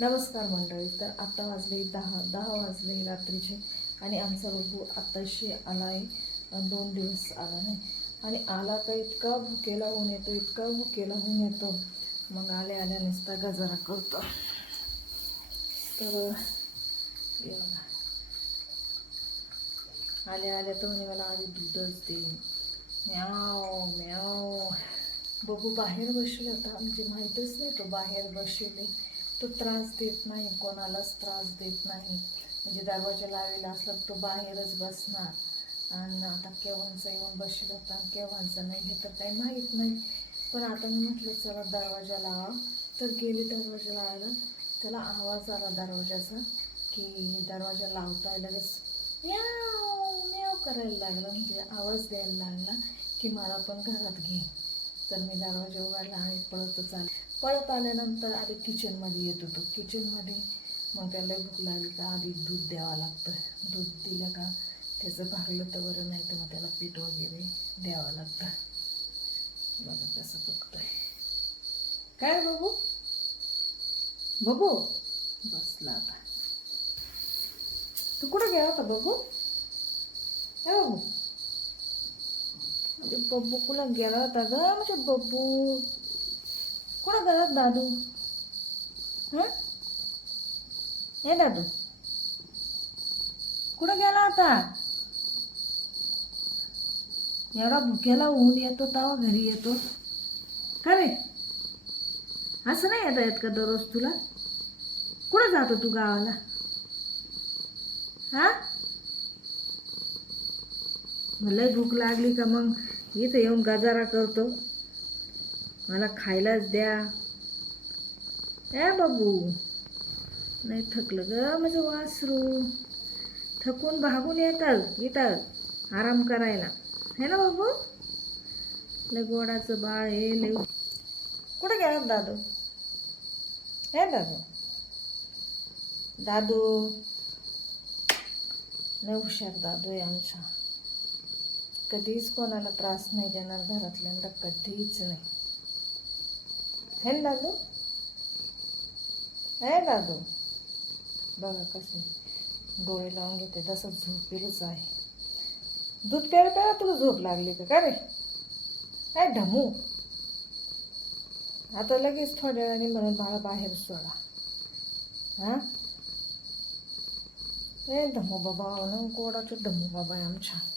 नमस्कार मंडळी. तर आता वाजले 10 वाजले रात्रीचे आणि आमचा बब्बू आत्ताशी आला आहे. 2 दिवस आला नाही आणि आला का इतका भुकेला होऊन येतो, इतका भुकेला होऊन येतो. मग आल्या नुसता गजरा करतो. तर आल्या तर म्हणे मला आधी दूधच दे. म्याव म्याव. बब्बू बाहेर बसले होता, म्हणजे माहीतच नाही तो बाहेर बसले. तो त्रास देत नाही, कोणालाच त्रास देत नाही. म्हणजे दरवाजा लावलेला असला तो बाहेरच बसणार. आणि आता केव्हांचा येऊन बसला होता आणि केव्हांचा नाही हे तर काही माहीत नाही. पण आता मी म्हटलं चला दरवाजा लावा. तर गेली दरवाजा लावायला, त्याला आवाज आला दरवाजाचा की दरवाजा लावताय लगेच म्याव म्याव करायला लागला, म्हणजे आवाज द्यायला लागला की मला पण घरात घे. तर मी दरवाजा उघडला आणि पळत आल्यानंतर आधी किचनमध्ये येत होतो. किचनमध्ये मग त्याला भूक लागली का आधी दूध द्यावं लागतं. दूध दिलं का त्याचं भागलं तर बरं, नाही तर मग त्याला पीठ वगैरे द्यावं लागतं. बघा कसं बघतोय. काय बघू बघू बसला आता. तू कुठं गेला होता बघू? काय बघू म्हणजे बब्बू कुला गेला होता ग? म्हणजे बब्बू कुठं गेला दादू? हे दादू कुठं गेला होता? एवढा भुक्याला ऊन येतो तेव्हा घरी येतो का रे? असं नाही येता येत का दररोज तुला? कुठं जातो तू गावाला? हा, मला भूक लागली का मग इथं येऊन गजारा करतो, मला खायलाच द्या. ए बाबू, नाही थकलं ग माझं वासरू. थकून भागून येतात इथं आराम करायला, है ना बाबू? लय गोडाचं बाळ हे. लय कुठं गेला दादू? हे दादू दादू लय हुशार दादू आहे आमचा. कधीच कोणाला त्रास नाही देणार घरातल्यांना, कधीच नाही. हे ना दादू? हे दादू बघा कसे डोळे लावून घेते, तसं झोपेलच आहे. दूध प्यायला प्यायला तुला झोप लागली का रे? काय ढमू. आता लगेच थोड्या वेळाने म्हणून मला बाहेर सोडा. हां, हे धमू बाबा ना, गोडाचं धमू बाबा आहे आमच्या.